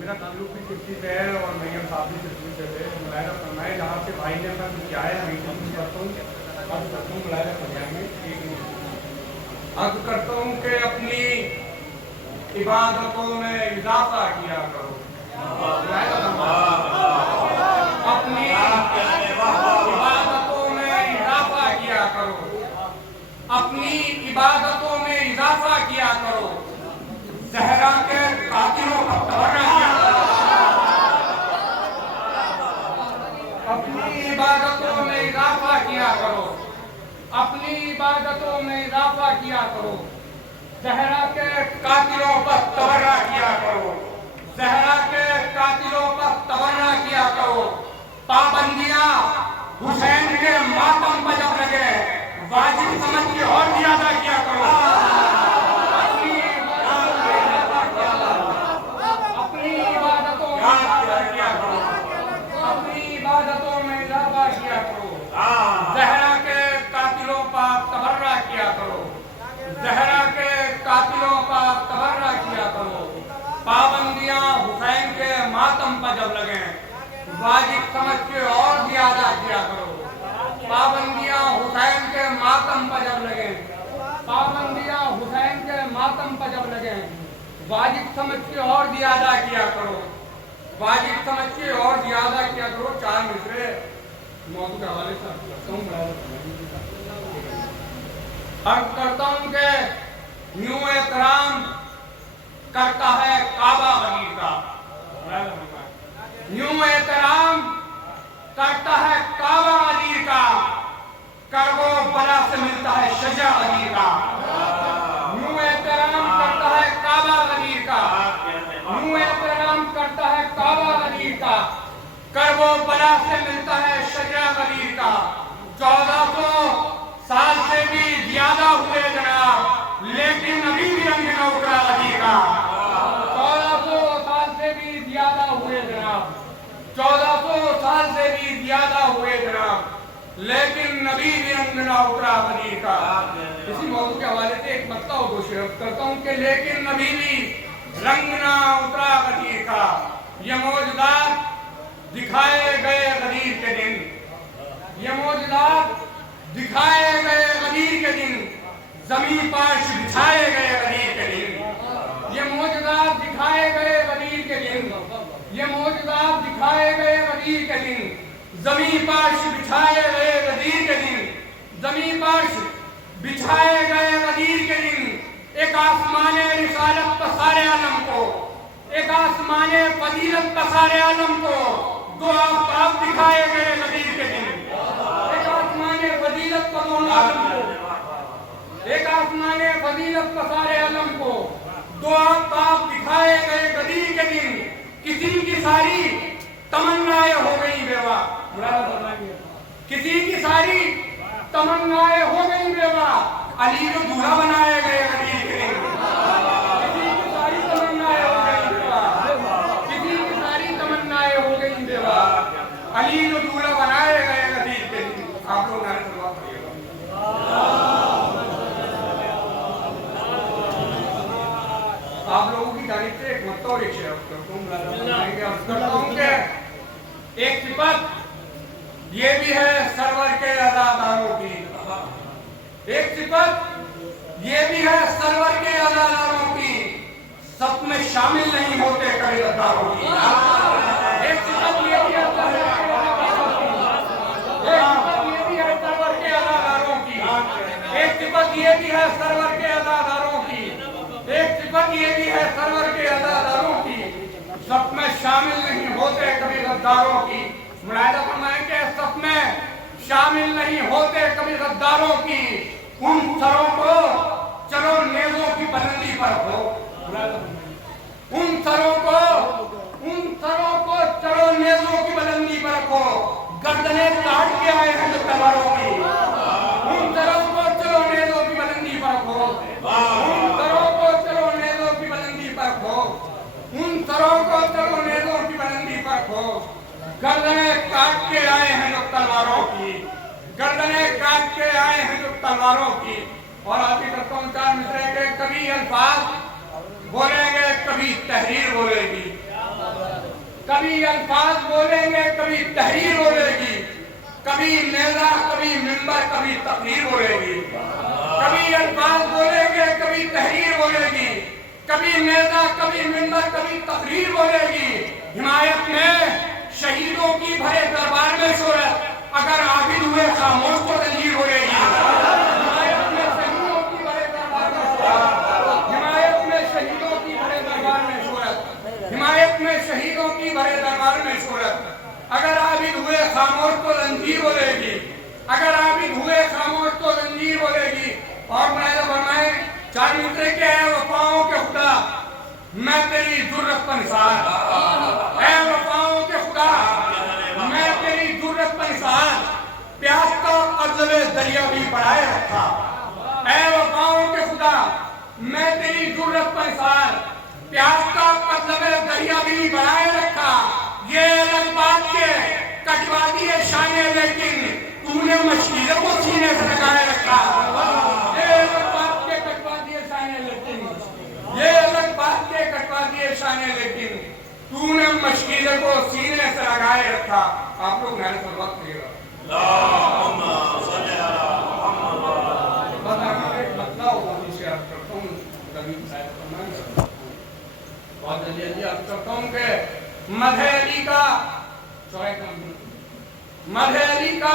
मेरा ताल्लुक भी चिश्ती से है और मैयम साहब भी चिश्ती से थे। मुलायदा फरमाए जहाँ से भाई ने सब किया है मैं करता हूँ मुलायदा फरमाएंगे। अर्ज करता हूँ कि अपनी इबादतों में इजाफा किया करो। अपनी इबादतों में इजाफा किया करो। अपनी इबादतों में इजाफा किया करो। ज़हरा के कातिलों का तवर्रा किया करो। अपनी इबादतों में इजाफा किया करो। अपनी इबादतों में इजाफा किया करो। ज़हरा के कातिलों पर तवर्रा किया करो। ज़हरा के कातिलों पर तवर्रा किया करो। पाबंदियां हुसैन के मातम पर जब लगे वाजिब समझ के और ज्यादा किया करो। अपनी इबादतों में इजाफा किया करो। अपनी इबादतों में इजाफा किया करो। ज़हरा के कातिलों पर तवर्रा किया करो। ज़हरा के कातिलों पर तवर्रा किया करो। पाबंदियां हुसैन के मातम पर जब लगे वाजिब समझ के और ज्यादा किया करो। पाबंदियां हुसैन के मातम पर जब लगे पाबंदियां हुसैन के मातम पर जब लगे वाजिब समझ के और ज्यादा किया करो। वाजिब समझ के और ज्यादा किया करो। 4 मिसरे मौजूद के हवाले से अर्ज करता हूं कि यूं एहतराम करता है काबा गरीब का। यूं एहतराम करता है काबा गरीब का। करबो बला से मिलता है शजा गरीब का। यूं एहतराम करता है काबा गरीब का। यूं एहतराम करता है काबा गरीब का। करबो बला से मिलता है शजा गरीब का। 1400 साल से भी ज्यादा हुए जनाब, लेकिन अभी भी रंग न उतरा गरीब का। 1400 साल से भी ज्यादा हुए जनाब, 1400 साल से भी ज्यादा हुए जनाब, लेकिन नबी भी रंग न उतरा गरीब का। इसी मौजूद के हवाले से एक मसला और दो शेर करता हूँ कि लेकिन नबी भी रंग न उतरा गरीब का। ये मौजूदात दिखाए गए गरीब के दिन, ये मौजूदात दिखाए गए गरीब के दिन, जमीन पाश बिछाए गए गरीब के दिन। ये मौजूदात दिखाए गए गरीब के दिन, ये मौजूदात दिखाए गए गरीब के दिन, जमीन पाश बिछाए गए गरीब के दिन, जमीन पाश बिछाए गए गरीब के दिन। एक आसमाने रिसालत पसारे आलम को, एक आसमाने फजीलत पसारे आलम को, 2 आफ्ताब दिखाए गए गरीब के दिन। एक आसमाने फजीलत पसारे आलम को, एक आसमाने फजीलत पसारे आलम को, 2 आफ्ताब दिखाए गए गरीब के दिन। किसी की सारी तमन्नाएं हो गई बेवा, किसी की सारी तमन्नाएं हो गई बेवा, अली को दूल्हा बनाए गए गरीब के दिन। किसी की सारी तमन्नाएं हो गई बेवा, किसी की सारी तमन्नाएं हो गई बेवा, अली को दूल्हा बनाए गए गरीब के दिन। आप लोग नारे सलवात पढ़िएगा। आप लोगों की जानिब से एक मत और एक शेर करता हूं कि एक सिफत ये भी है सरवर के अज़ादारों की, एक सिफत ये भी है सरवर के अज़ादारों की, सब में शामिल नहीं होते कभी गद्दारों की। एक सिफत ये भी है सरवर के अज़ादारों की, एक सिफत ये भी है सरवर के अज़ादारों की, एक सिफत ये भी है सरवर के अज़ादारों की, एक सिफत ये भी है सरवर के अज़ादारों की, सब में शामिल नहीं होते कभी गद्दारों की। मुलाहिज़ा फरमाएं कि सब में शामिल नहीं होते कभी गद्दारों की। उन सरों को चलो नेज़ों की बुलंदी पर हो, उन सरों को चलो नेज़ों की बुलंदी पर रखो, गर्दनें काट के आए हैं जो तलवारों की। उन सरों को चलो नेज़ों की बुलंदी पर रखो, उन सरों को चलो नेज़ों की बुलंदी पर रखो, उन सरों को चलो नेज़ों की बुलंदी पर रखो, गर्दनें काट के आए हैं जो तलवारों की, गर्दनें काट के आए हैं जो तलवारों की। और आप ही करता हूँ 4 मिसरे के कभी अल्फाज बोलेंगे, कभी तहरीर बोलेगी, کبھی الفاظ بولیں گے، کبھی تحریر بولے گی، کبھی نیزہ، کبھی منبر، کبھی تقریر بولے گی، کبھی الفاظ بولیں گے، کبھی تحریر بولے گی، کبھی نیزہ، کبھی منبر، کبھی تقریر بولے گی۔ حمایت میں شہیدوں کی بھرے دربار میں صورت، اگر عابد ہوئے خاموش تو زنجیر بولے گی۔ حمایت میں شہیدوں کی بھرے دربار میں صورت، حمایت میں شہیدوں کی بھرے دربار میں صورت، حمایت میں شہیدوں کی بھرے دربار میں صورت، اگر عابد ہوئے خاموش تو زنجیر بولے گی، اگر عابد ہوئے خاموش تو زنجیر بولے گی۔ اور ملاحظہ فرمائیں، چار مترے کے اے وفاؤں کے خدا، میں تیری ضرورت پر نثار، اے وفاؤں کے خدا میں تیری ضرورت پر نثار، پیاس کا قذب دریا بھی بڑھائے رکھا، اے وفاؤں کے خدا میں تیری ضرورت پر نثار، پیاس کا قذب دریا بھی بڑھائے رکھا۔ یہ الگ بات کے کٹوا دیے شانے، لیکن تو نے مشکل کو سینے سے لگائے رکھا۔ یہ الگ بات کے کٹوا دیے شانے، لیکن یہ الگ بات کے کٹوا دیے شانے، لیکن تو نے مشکل کو سینے سے لگائے رکھا۔ آپ لوگ محنت پر وقت لے گا۔ اللہم صلی علی محمد۔ بس آپ ایک مطلع ہوگا جسے آپ کرتا ہوں، کبھی شاید کرنا نہیں سکتا ہوں، بہت جلدی آپ کرتا ہوں کہ مدح علی کا مدح علی کا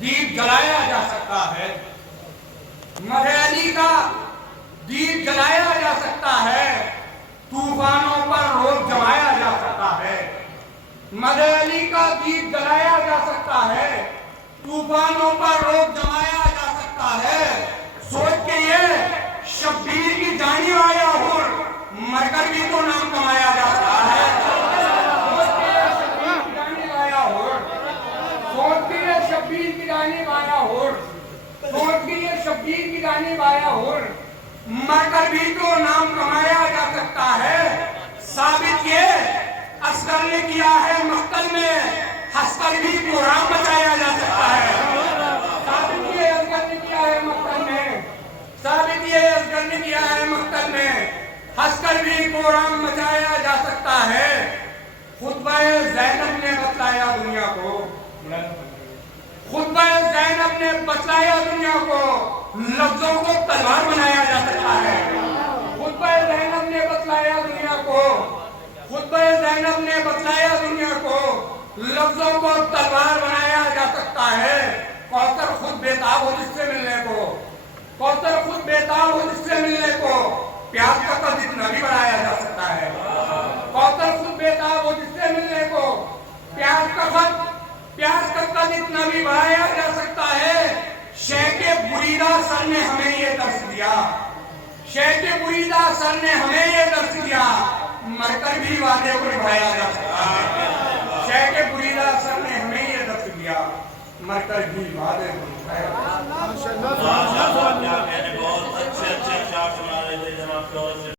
دیپ جلایا جا سکتا ہے، مدح علی کا دیپ جلایا جا سکتا ہے، طوفانوں پر روک جمایا جا سکتا ہے، مدح علی کا دیپ جلایا جا سکتا ہے، طوفانوں پر روک جمایا جا سکتا ہے۔ سوچ کے یہ شبیر کی جانی آیا ہور، مر کر بھی تو نام کمایا جا سکتا ہے۔ سوچ کے یہ شبیر کی جانی آیا ہور، سوچ کے یہ شبیر کی جانی آیا ہور، سوچ کے یہ شبیر کی جانی آیا ہور، مر کر بھی تو نام کمایا جا سکتا ہے۔ ثابت یہ اصغر نے کیا ہے مقتل میں، ہنس کر بھی قرآن بچایا جا سکتا ہے۔ ثابت یہ اصغر نے کیا ہے مقتل میں، ثابت یہ اصغر نے کیا ہے مقتل میں، ہنس کر بھی قرآن بچایا جا سکتا ہے۔ خطبہ زینب نے بتلایا دنیا کو، خطبہ زینب نے بتلایا دنیا کو، لفظوں کو تلوار بنایا جا سکتا ہے۔ خطبہ زینب نے بتلایا دنیا کو، خطبہ زینب نے بتلایا دنیا کو، لفظوں کو تلوار بنایا جا سکتا ہے۔ کوثر خود بیتاب ہو جس سے ملنے کو، کوثر خود بیتاب ہو جس سے ملنے کو، پیاس کا قد اتنا بھی بڑھایا جا سکتا ہے۔ کوثر خود بیتاب ہو جس سے ملنے کو، پیاس کا قد اتنا بھی بڑھایا جا سکتا ہے۔ شیخ بریدہ سر نے ہمیں یہ درس دیا، شیخ بریدہ سر نے ہمیں یہ درس دیا، مر کر بھی وعدے کو نبھایا جا سکتا ہے۔ شیخ بریدہ سر نے ہمیں یہ درس دیا، مر کر بھی وعدے کو نبھایا جا سکتا ہے۔ ماشاءاللہ، بہت اچھے اشعار سنا رہے تھے جناب۔